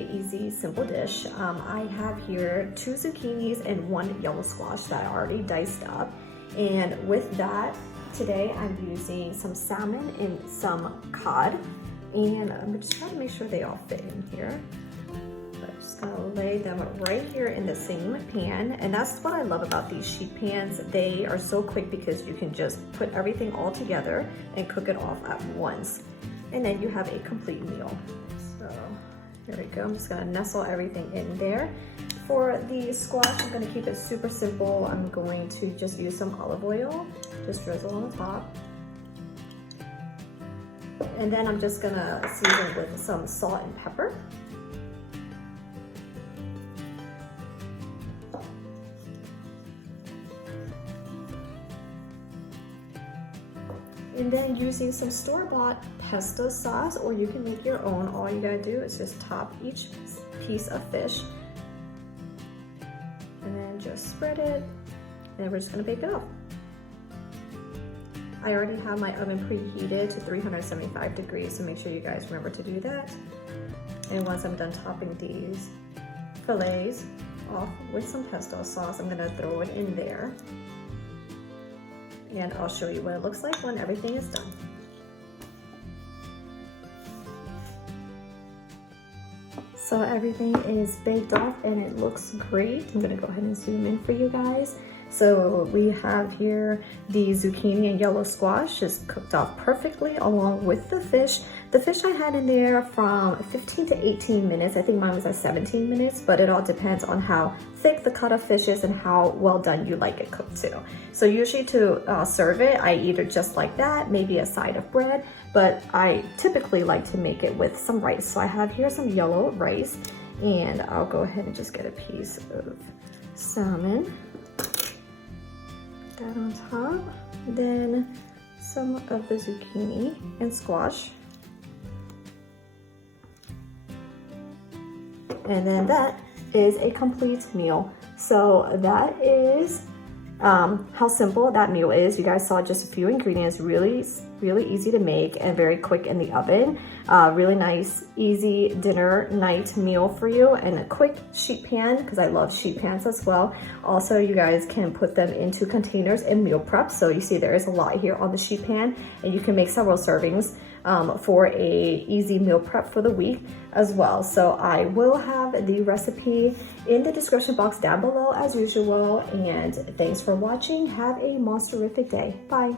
very easy, simple dish. I have here 2 zucchinis and 1 yellow squash that I already diced up. And with that, today I'm using some salmon and some cod. And I'm just trying to make sure they all fit in here. I'm just gonna lay them right here in the same pan. And that's what I love about these sheet pans. They are so quick because you can just put everything all together and cook it off at once. And then you have a complete meal. So there we go. I'm just gonna nestle everything in there. For the squash, I'm gonna keep it super simple. I'm going to just use some olive oil, just drizzle on the top. And then I'm just gonna season with some salt and pepper. And then using some store-bought pesto sauce, or you can make your own. All you gotta do is just top each piece of fish and then just spread it, and we're just gonna bake it off. I already have my oven preheated to 375 degrees, so make sure you guys remember to do that. And once I'm done topping these fillets off with some pesto sauce, I'm gonna throw it in there. And I'll show you what it looks like when everything is done. So everything is baked off and it looks great. I'm gonna go ahead and zoom in for you guys. So we have here the zucchini and yellow squash just cooked off perfectly along with the fish. The fish I had in there from 15 to 18 minutes. I think mine was at 17 minutes, but it all depends on how thick the cut of fish is and how well done you like it cooked too. So usually to serve it, I eat it just like that, maybe a side of bread, but I typically like to make it with some rice. So I have here some yellow rice, and I'll go ahead and just get a piece of salmon. That on top, then some of the zucchini and squash, and then that is a complete meal. So that is how simple that meal is. You guys saw just a few ingredients, really easy to make and very quick in the oven. Really nice, easy dinner night meal for you, and a quick sheet pan, because I love sheet pans as well. Also, you guys can put them into containers and meal prep. So you see there is a lot here on the sheet pan, and you can make several servings for a easy meal prep for the week as well. So I will have the recipe in the description box down below as usual. And thanks for watching. Have a monster-rific day. Bye.